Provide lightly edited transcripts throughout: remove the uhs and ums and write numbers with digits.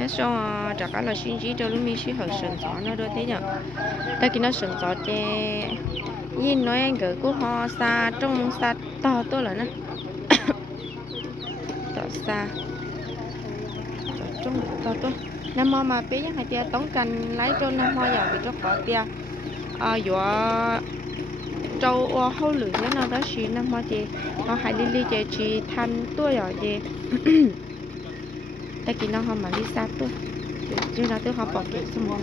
nhớ xong trả cả là xin chỉ cho lúc mình chỉ hỏi sườn gió nó đôi thế nhở ta kia nó sườn gió chè nhìn nói anh gửi của họ xa trong xa to tôi là nó to xa trong to tôi năm mò mà bé hai tia tống canh lấy cho năm mò giàu bị cho có tia dọa trâu hâu lửa nó đó xí năm mò chè họ hai đi chè chỉ than tôi rồi chè ta kia nó họ mà đi xa tôi chứ nó tôi họ bỏ cái xong rồi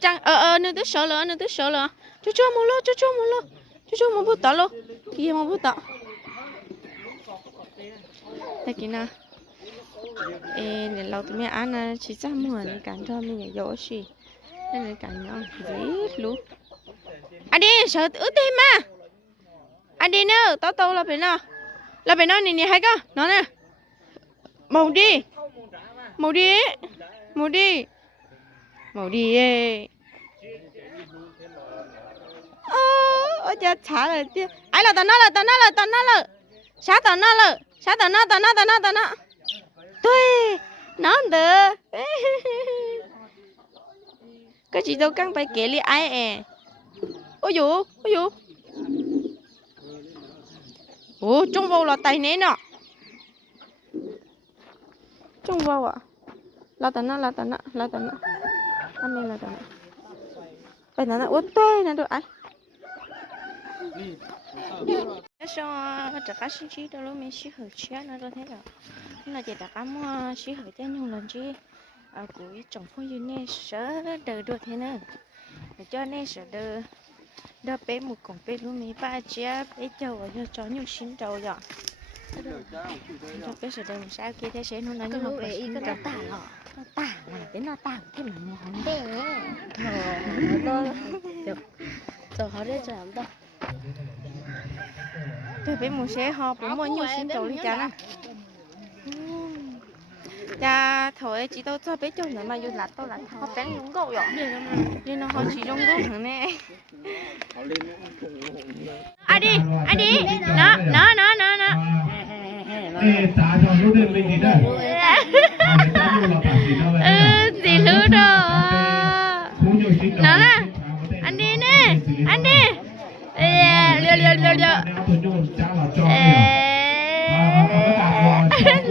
chăng nữa tới sợ lỡ cho một bút tỏ luôn kia một bút tỏ đây kia nè để lâu tụi mẹ ăn chỉ chắc mua này cắn cho mình dỗ gì đây là cắn nhau dễ luôn anh đi sợ ướt thêm mà anh đi nữa tao là phải nó nè hay cơ nó nè màu đi ôi cha trả lời tiêu ấy là tao nó sát tao nó tôi nó được cái gì đâu căng phải kể li ai ôi dụ trung vô là tay nế nọ trung vô à là tao nó anh mình là tao nó bây giờ nó út tê nè được ai sao tất cả sinh trí đó lúc mình xí hở chia nó đâu thế nào nó chỉ tất cả mua xí hở cho nhau lần chi cuối trồng phong như này sợ đời được thế nữa cho nên sợ đời bé một con bé lúc mình ba chia bé trâu và cho nhiều xin trâu rồi cho bé sợ đời sao kia thế sẽ nó nói như không phải cái tả này đến nó tả cái mình muốn bé rồi họ đây làm đâu tôi biết một xe họ cũng mua nhiều xin trâu đi cha nè cha thôi chị tôi cho bé trâu nữa mà dù lạt tôi lạt họ bán giống gạo rồi nhưng nó họ chỉ giống gạo thằng này ai đi nó gì lứa đó nó anh đi nè liều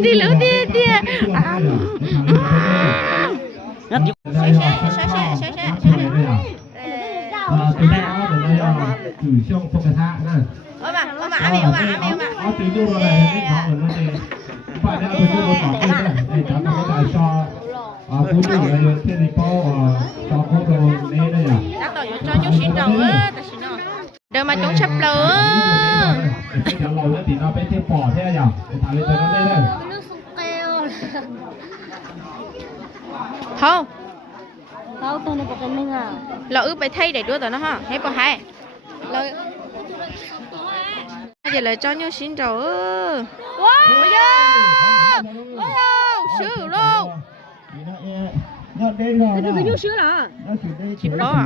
đi lứa tia đợi mà chúng sắp lỡ không tôi này có mình à lỡ phải thay để đưa tao nó ha hết bao hay lỡ giờ lại cho nhau xin rồi wow sữa luôn cái nhiêu sữa là chìm đó à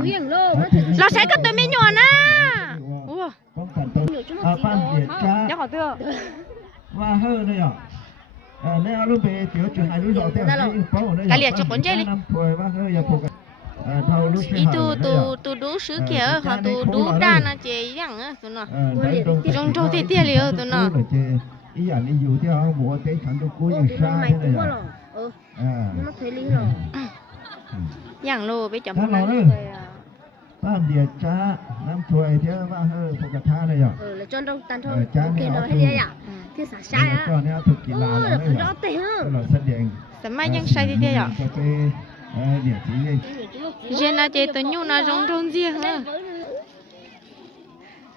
nó sẽ cất tôi mình nhọn á nhớ hỏi chưa và hơn đây à đây là lúc về kiểu chuyện này lúc đầu tiên cái liệt cho con chơi đi tu đủ sữa kia họ tu đủ đa nó chơi rằng á tụi nó trong trâu tê tê liều tụi nó ý là đi dù theo bộ tế sản xuất cuối như sao thế này nó thấy lý rồi rằng lô với chấmบ้านเดียจ้าน้ำถวยเที่ยวว่าปกติเลยอ่ะlà cho đâu tan thôi kia đó hay đi à kia xả sai á ก็เนี่ยถูกกีฬาเลย đó tệ hơn เราแสดง แต่ไม่ยังใส่ดีๆอ่ะ เดี๋ยวจี giờ là chơi tụi nhung là rong rong gì hả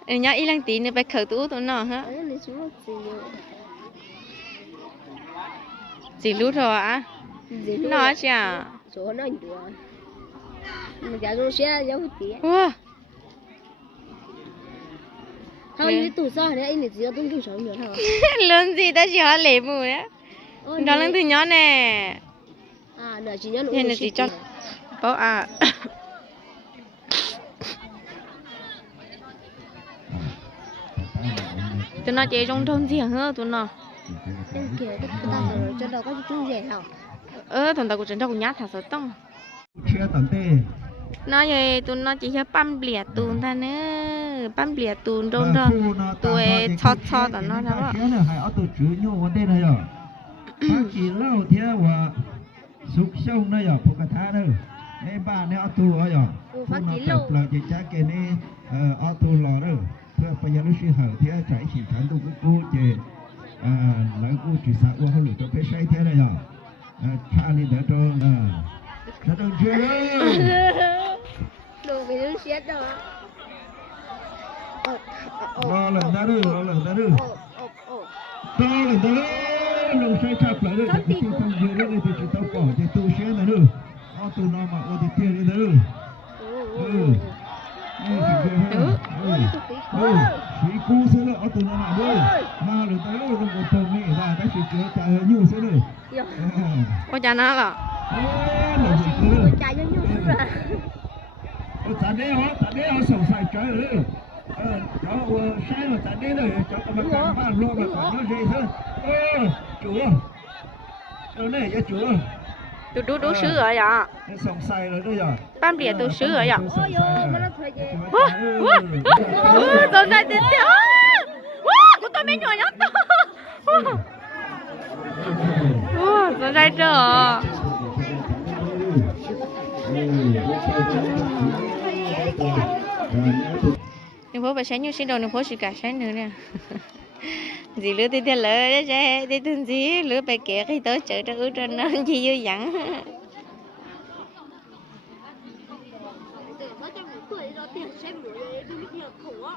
nhá y lăng tí nữa phải khởi tú tụi nó hả Ở đây chúng nó chỉ lú thôi á gì luôn. nó chả Số nó nhiều. Mà giá nó sẽ giống tí. wow Không như tủ sao đấy anh này chỉ có tung tủ sống nhiều thôi. lớn gì ta chỉ họ lệ mù đấy đó là từ nhỏ nè À nửa chỉ nhớ nên là chỉ cho bảo à tụi nó chơi trong thôn gì hả tụi nó Em kìa cái ta rồi cho nó có chút rẻ hả? thằng tao cũng chân tao cũng nhát thằng sợ tông Chia tận tê. nó vậy tụi nó chỉ cho băm bìa tụn ta nữa băm bìa tụn trong đó tụi chót chót tụi nó đó Chia này hay ở tụi chú nhau vấn đề này rồi. Bác chỉ lâu thế và súc sông này rồi, phục cả nữa. Này bà này ở tụi rồi rồi. Bác chỉ lâu. Là chỉ chắc cái này ở tụi lò rồi. Thưa bây giờ nó suy hở thế chạy chỉ thắng tụi cô chị. Nói cô chỉ sợ qua không được cho cái say thế này rồi. Cha đi đỡ cho Thật đồng chưa? Đồ cái đứa xét đó. Lo lần ra được, lo lần ra được. Lo lần ra được, lần say chạp lại được. Thì tôi không dư được thì chỉ tao bỏ thì tôi sẽ là được. Tôi nó mà ô thì tiền đi được. Sĩ cú sẽ là tôi nó mà được. Mà được tới lúc có tôm này và cái sự chữa chạy nhu sẽ được. ôi cha nó là Chạy cho nhau rồi. Tại đây họ sống sai trái rồi. Cháu sai rồi tại đây rồi cháu có mà càng ba lo mà còn nó gì thôi. Chủ đâu này cho chủ tụi đủ sứ rồi ạ sống sai rồi đó giờ. băm bìa tụi sứ rồi ạ Ôi dồi, mà nó thời gian. tụi này tiền tiền của tôi mấy nhỏ nhất tụi này chờ đừng phố phải sáng như xin đồ đừng phố chỉ cả sáng nữa nè gì lứa tiền lỡ đấy chứ đi tin gì lứa phải kẹt khi tới chợ cho trên nó chi vui dặn Để có cho một tuổi nó tiền xem rồi đi biết nhiều khổ á.